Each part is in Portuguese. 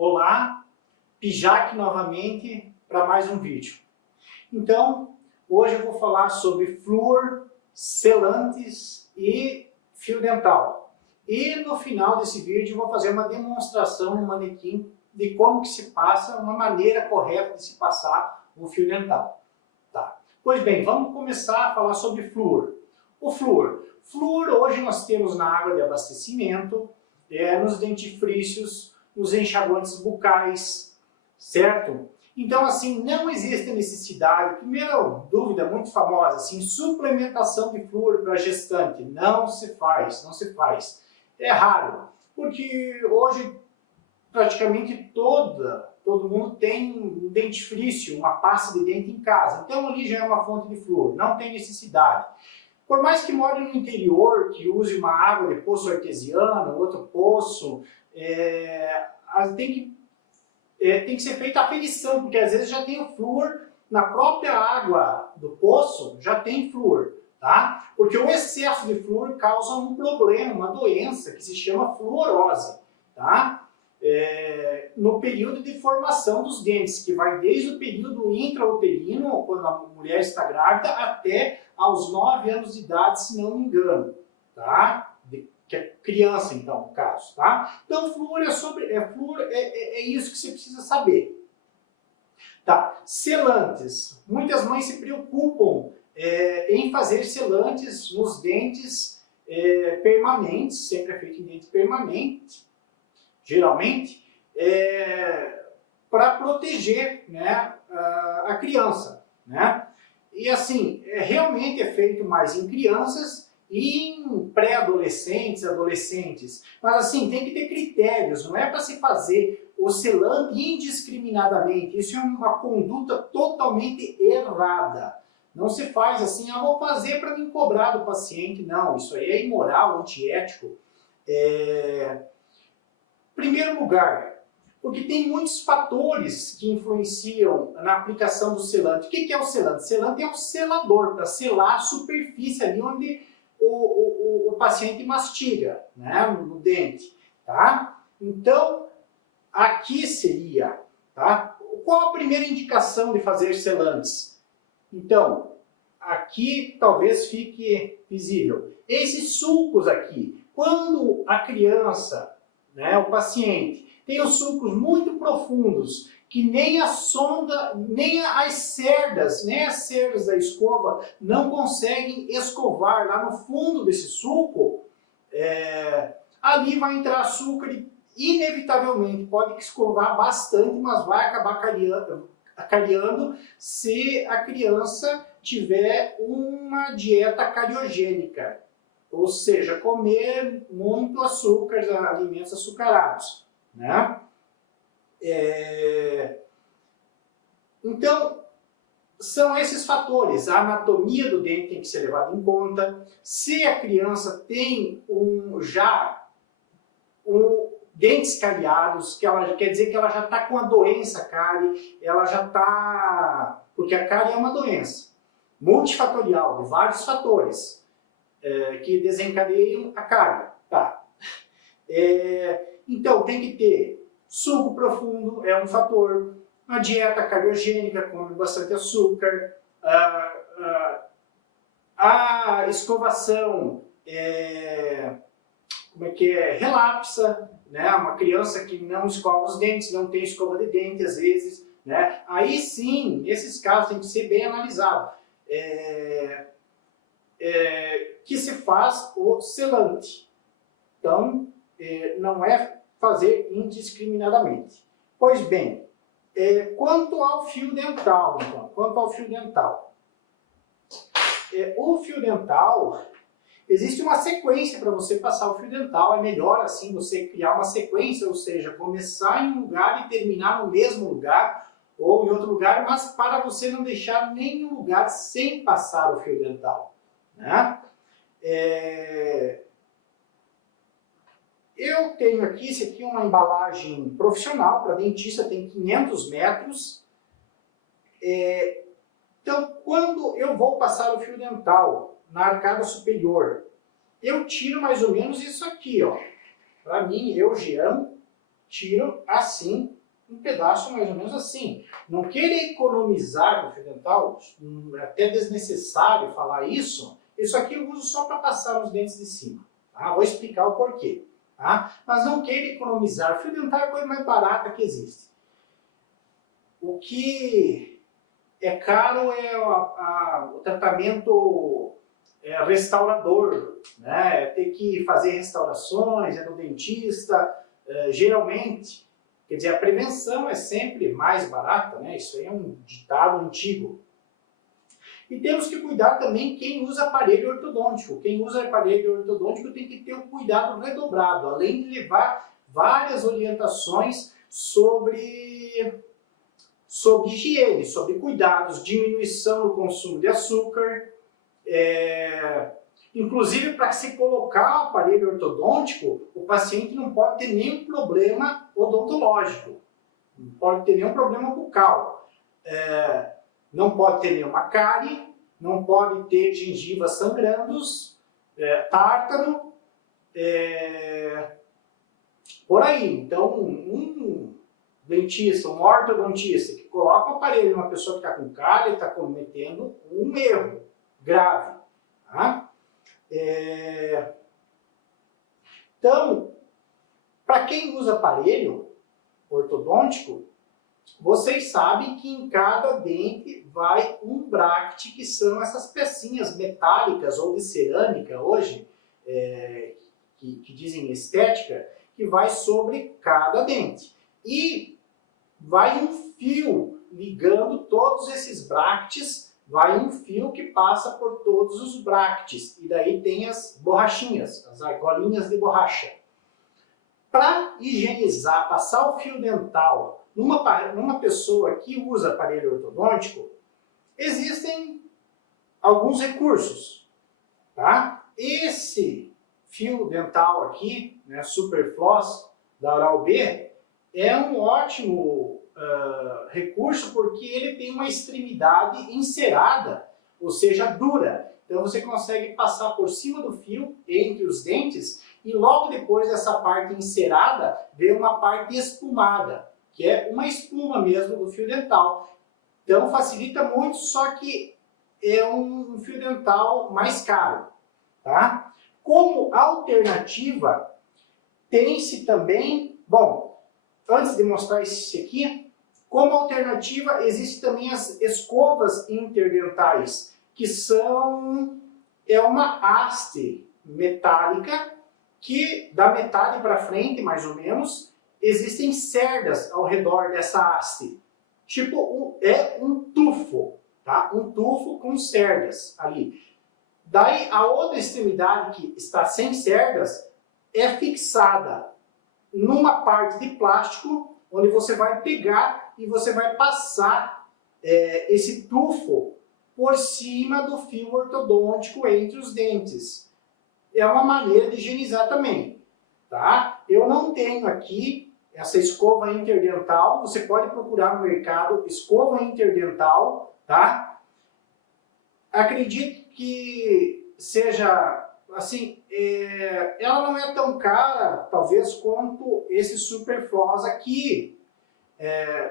Olá, Pijac novamente para mais um vídeo. Então, hoje eu vou falar sobre flúor, selantes e fio dental. E no final desse vídeo eu vou fazer uma demonstração no manequim de como que se passa, uma maneira correta de se passar o fio dental. Tá. Pois bem, vamos começar a falar sobre flúor. O flúor. Flúor hoje nós temos na água de abastecimento, nos dentifrícios, nos enxaguantes bucais, certo? Então, assim, não existe necessidade, primeira dúvida muito famosa, assim, suplementação de flúor para gestante, não se faz. É raro, porque hoje praticamente todo mundo tem um dentifrício, uma pasta de dente em casa, então ali já é uma fonte de flúor, não tem necessidade. Por mais que more no interior, que use uma água de poço artesiano, outro poço, tem que ser feita a aferição, porque às vezes já tem o flúor na própria água do poço, já tem flúor, tá? Porque o excesso de flúor causa um problema, uma doença que se chama fluorose, tá? No período de formação dos dentes, que vai desde o período intrauterino, quando a mulher está grávida, até aos 9 anos de idade, se não me engano, tá? Que é criança, então, no caso, tá? Então, flúor é isso que você precisa saber. Tá, selantes. Muitas mães se preocupam em fazer selantes nos dentes permanentes, sempre é feito em dente permanente, geralmente, para proteger, né, a criança, né? E assim, realmente é feito mais em crianças e em pré-adolescentes, adolescentes. Mas assim, tem que ter critérios, não é para se fazer o selante indiscriminadamente. Isso é uma conduta totalmente errada. Não se faz assim, vou fazer para me cobrar do paciente. Não, isso aí é imoral, antiético. Primeiro lugar, porque tem muitos fatores que influenciam na aplicação do selante. O que é o selante? O selante é um selador, para selar a superfície ali onde o paciente mastiga, né, no dente. Tá? Então, aqui seria, tá? Qual a primeira indicação de fazer selantes? Então, aqui talvez fique visível. Esses sulcos aqui, quando a criança, né, o paciente, tem os sulcos muito profundos, que nem a sonda, nem as cerdas da escova não conseguem escovar lá no fundo desse sulco, ali vai entrar açúcar e inevitavelmente pode escovar bastante, mas vai acabar cariando se a criança tiver uma dieta cariogênica, ou seja, comer muito açúcar, alimentos açucarados, né? Então, são esses fatores. A anatomia do dente tem que ser levada em conta. Se a criança tem dentes cariados, quer dizer que ela já está com a doença cárie, ela já está... Porque a cárie é uma doença multifatorial, de vários fatores que desencadeiam a cárie. Tá. Então, tem que ter suco profundo, é um fator, uma dieta cariogênica, come bastante açúcar, a escovação relapsa, né? Uma criança que não escova os dentes, não tem escova de dente às vezes, né? Aí sim, nesses casos tem que ser bem analisado. Que se faz o selante. Então, não é fazer indiscriminadamente. Pois bem, quanto ao fio dental, então, o fio dental, existe uma sequência para você passar o fio dental, é melhor assim você criar uma sequência, ou seja, começar em um lugar e terminar no mesmo lugar, ou em outro lugar, mas para você não deixar nenhum lugar sem passar o fio dental, né? Eu tenho aqui, isso aqui é uma embalagem profissional, para dentista tem 500 metros. Então, quando eu vou passar o fio dental na arcada superior, eu tiro mais ou menos isso aqui, ó. Para mim, Jean, tiro assim, um pedaço mais ou menos assim. Não queira economizar no fio dental, é até desnecessário falar isso. Isso aqui eu uso só para passar nos dentes de cima. Tá? Vou explicar o porquê. Tá? Mas não queira economizar. Fio dental é a coisa mais barata que existe. O que é caro é o tratamento restaurador, né? É ter que fazer restaurações, é no dentista, geralmente. Quer dizer, a prevenção é sempre mais barata, né? Isso aí é um ditado antigo. E temos que cuidar também quem usa aparelho ortodôntico. Quem usa aparelho ortodôntico tem que ter um cuidado redobrado, além de levar várias orientações sobre higiene, sobre cuidados, diminuição do consumo de açúcar. Inclusive, para se colocar o aparelho ortodôntico, o paciente não pode ter nenhum problema odontológico, não pode ter nenhum problema bucal, não pode ter nenhuma cárie, não pode ter gengivas sangrando, tártaro, por aí. Então, um dentista, um ortodontista que coloca o aparelho numa pessoa que está com cárie, está cometendo um erro grave. Tá? Então, para quem usa aparelho ortodôntico, vocês sabem que em cada dente vai um bracket, que são essas pecinhas metálicas ou de cerâmica hoje, que dizem estética, que vai sobre cada dente. E vai um fio ligando todos esses brackets, vai um fio que passa por todos os brackets. E daí tem as borrachinhas, as argolinhas de borracha. Para higienizar, passar o fio dental numa pessoa que usa aparelho ortodôntico, existem alguns recursos. Tá? Esse fio dental aqui, né, Superfloss da Oral-B, é um ótimo recurso porque ele tem uma extremidade encerada, ou seja, dura. Então você consegue passar por cima do fio, entre os dentes, e logo depois dessa parte encerada, vem uma parte espumada, que é uma espuma mesmo do fio dental. Então facilita muito, só que é um fio dental mais caro. Tá? Como alternativa, tem-se também, bom, antes de mostrar isso aqui, como alternativa existe também as escovas interdentais, que é uma haste metálica que da metade para frente, mais ou menos, existem cerdas ao redor dessa haste. Tipo, é um tufo, tá? Um tufo com cerdas ali. Daí, a outra extremidade que está sem cerdas é fixada numa parte de plástico, onde você vai pegar e você vai passar esse tufo por cima do fio ortodôntico entre os dentes. É uma maneira de higienizar também. Tá? Eu não tenho aqui essa escova interdental, você pode procurar no mercado escova interdental, tá? Acredito que seja, assim, ela não é tão cara, talvez, quanto esse Superfloss aqui,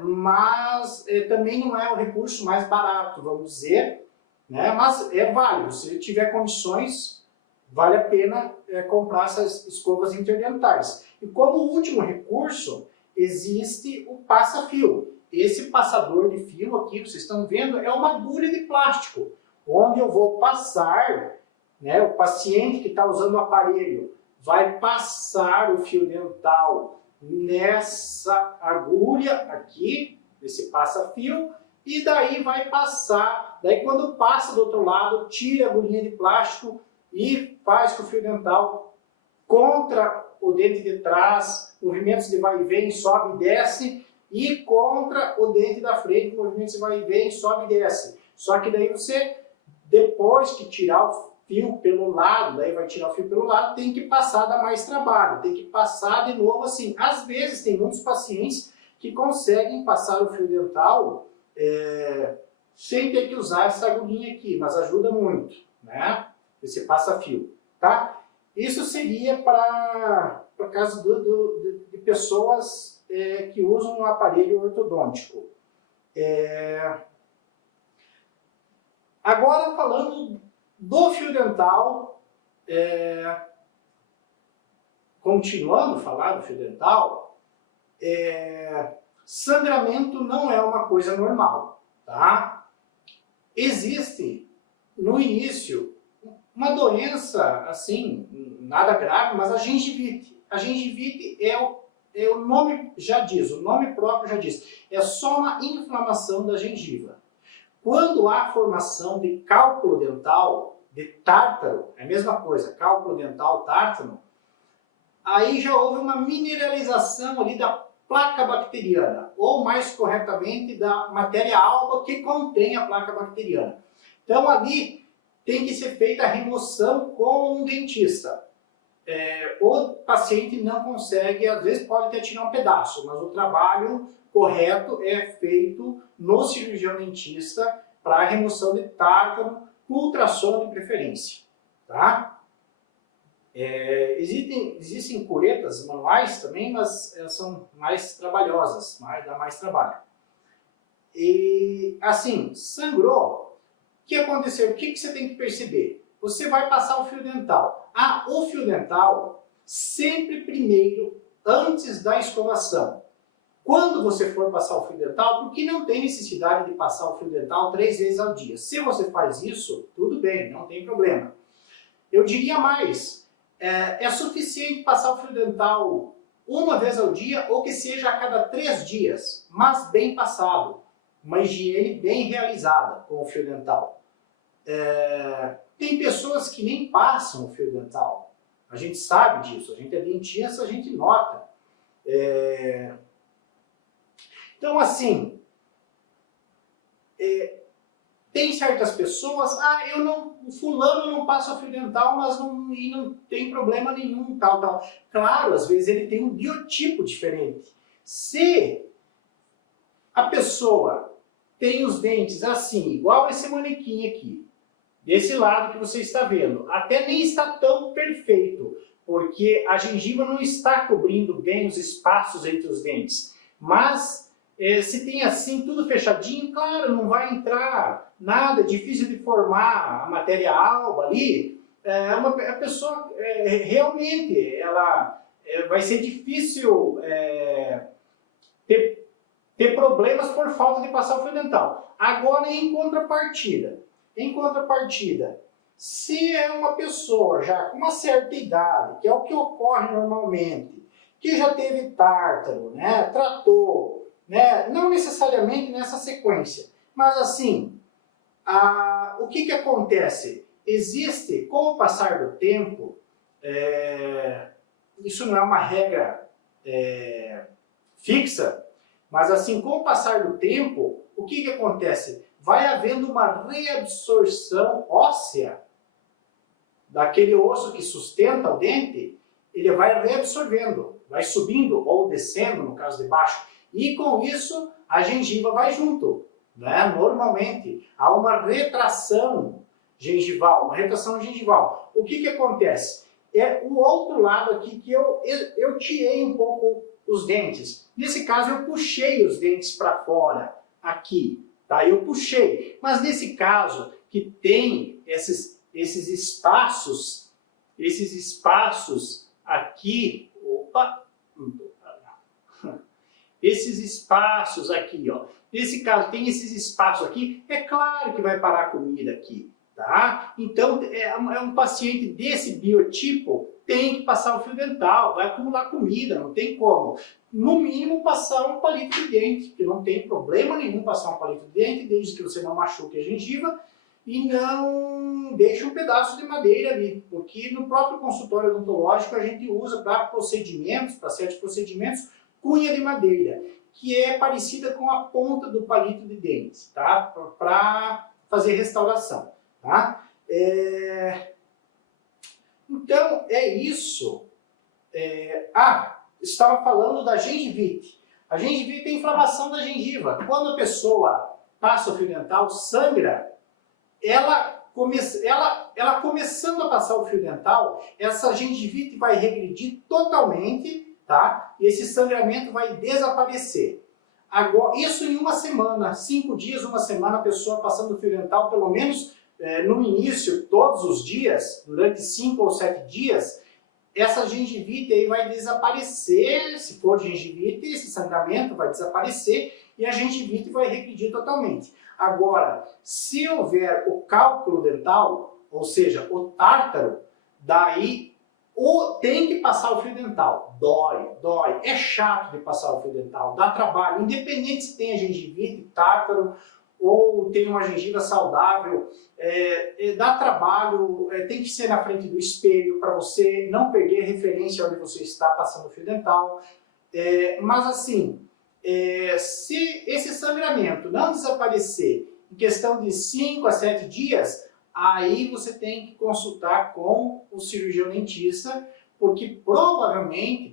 mas também não é o recurso mais barato, vamos dizer, né? Mas é válido, se tiver condições, vale a pena comprar essas escovas interdentais. E como último recurso, existe o passa-fio. Esse passador de fio aqui, vocês estão vendo, é uma agulha de plástico, onde eu vou passar, né, o paciente que está usando o aparelho vai passar o fio dental nessa agulha aqui, esse passa-fio, e daí vai passar, daí quando passa do outro lado, tira a agulhinha de plástico e faz com o fio dental contra o dente de trás, movimentos de vai e vem, sobe e desce, e contra o dente da frente, movimentos de vai e vem, sobe e desce. Só que daí você, depois que tirar o fio pelo lado, daí vai tirar o fio pelo lado, tem que passar, dá mais trabalho, tem que passar de novo assim. Às vezes tem muitos pacientes que conseguem passar o fio dental sem ter que usar essa agulhinha aqui, mas ajuda muito, né? Esse passa-fio, tá? Isso seria para caso de pessoas que usam um aparelho ortodôntico. Agora, falando do fio dental, continuando a falar do fio dental, sangramento não é uma coisa normal, tá? Existe, no início, uma doença, assim, nada grave, mas a gengivite. A gengivite o nome já diz, o nome próprio já diz, é só uma inflamação da gengiva. Quando há formação de cálculo dental, de tártaro, é a mesma coisa, cálculo dental, tártaro, aí já houve uma mineralização ali da placa bacteriana, ou mais corretamente da matéria alba que contém a placa bacteriana. Então ali tem que ser feita a remoção com um dentista. O paciente não consegue, às vezes pode até tirar um pedaço, mas o trabalho correto é feito no cirurgião dentista para a remoção de tártaro, com ultrassom de preferência. Tá? Existem curetas manuais também, mas elas são mais trabalhosas, dá mais trabalho. E assim, sangrou, o que aconteceu? O que você tem que perceber? Você vai passar o fio dental. O fio dental, sempre primeiro, antes da escovação. Quando você for passar o fio dental, porque não tem necessidade de passar o fio dental 3 vezes ao dia. Se você faz isso, tudo bem, não tem problema. Eu diria mais, é suficiente passar o fio dental uma vez ao dia ou que seja a cada 3 dias, mas bem passado. Uma higiene bem realizada com o fio dental. Tem pessoas que nem passam o fio dental. A gente sabe disso, a gente é dentista, a gente nota. Então, assim, tem certas pessoas, o fulano não passa o fio dental, mas não tem problema nenhum, tal. Claro, às vezes ele tem um biotipo diferente. Se a pessoa tem os dentes assim, igual esse manequim aqui, desse lado que você está vendo, até nem está tão perfeito, porque a gengiva não está cobrindo bem os espaços entre os dentes. Mas, se tem assim, tudo fechadinho, claro, não vai entrar nada, é difícil de formar a matéria alba ali. A pessoa, realmente, vai ser difícil ter problemas por falta de passar o fio dental. Agora, em contrapartida, se é uma pessoa já com uma certa idade, que é o que ocorre normalmente, que já teve tártaro, né, tratou, né, não necessariamente nessa sequência, mas assim, o que acontece? Existe, com o passar do tempo, isso não é uma regra fixa, mas assim, com o passar do tempo, o que acontece? Vai havendo uma reabsorção óssea daquele osso que sustenta o dente, ele vai reabsorvendo, vai subindo ou descendo, no caso de baixo, e com isso a gengiva vai junto, né? Normalmente há uma retração gengival, O que acontece? É o outro lado aqui que eu tirei um pouco os dentes. Nesse caso eu puxei os dentes para fora, aqui. Tá? Eu puxei, mas nesse caso que tem esses espaços aqui, esses espaços aqui, ó. Nesse caso tem esses espaços aqui, é claro que vai parar a comida aqui, tá? Então um paciente desse biotipo tem que passar o fio dental, vai acumular comida, não tem como. No mínimo, passar um palito de dente, que não tem problema nenhum passar um palito de dente, desde que você não machuque a gengiva e não deixe um pedaço de madeira ali, porque no próprio consultório odontológico a gente usa para certos procedimentos, cunha de madeira, que é parecida com a ponta do palito de dente, tá? Para fazer restauração, tá? Então, é isso. Estava falando da gengivite. A gengivite é a inflamação da gengiva. Quando a pessoa passa o fio dental, sangra, ela ela começando a passar o fio dental, essa gengivite vai regredir totalmente, tá? E esse sangramento vai desaparecer. Agora, isso em uma semana, 5 dias, uma semana, a pessoa passando o fio dental, pelo menos no início, todos os dias, durante 5 ou 7 dias, essa gengivite aí vai desaparecer. Se for gengivite, esse sangramento vai desaparecer e a gengivite vai regredir totalmente. Agora, se houver o cálculo dental, ou seja, o tártaro, daí tem que passar o fio dental. Dói, é chato de passar o fio dental, dá trabalho, independente se tem a gengivite, tártaro, ou tem uma gengiva saudável, dá trabalho, tem que ser na frente do espelho para você não perder referência onde você está passando o fio dental. Mas assim, se esse sangramento não desaparecer em questão de 5 a 7 dias, aí você tem que consultar com o cirurgião dentista, porque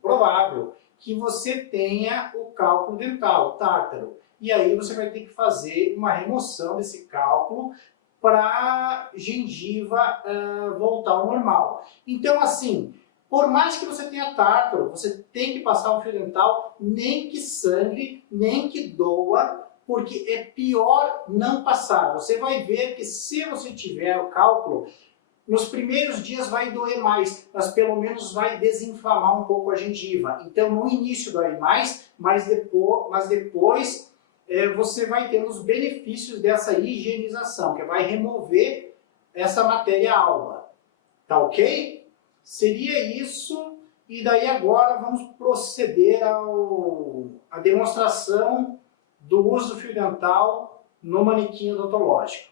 provável que você tenha o cálculo dental, o tártaro. E aí você vai ter que fazer uma remoção desse cálculo para a gengiva voltar ao normal. Então assim, por mais que você tenha tártaro, você tem que passar um fio dental, nem que sangre, nem que doa, porque é pior não passar. Você vai ver que se você tiver o cálculo, nos primeiros dias vai doer mais, mas pelo menos vai desinflamar um pouco a gengiva. Então no início dói mais, mas depois você vai ter os benefícios dessa higienização, que vai remover essa matéria alba. Tá ok? Seria isso, e daí agora vamos proceder à demonstração do uso do fio dental no manequim odontológico.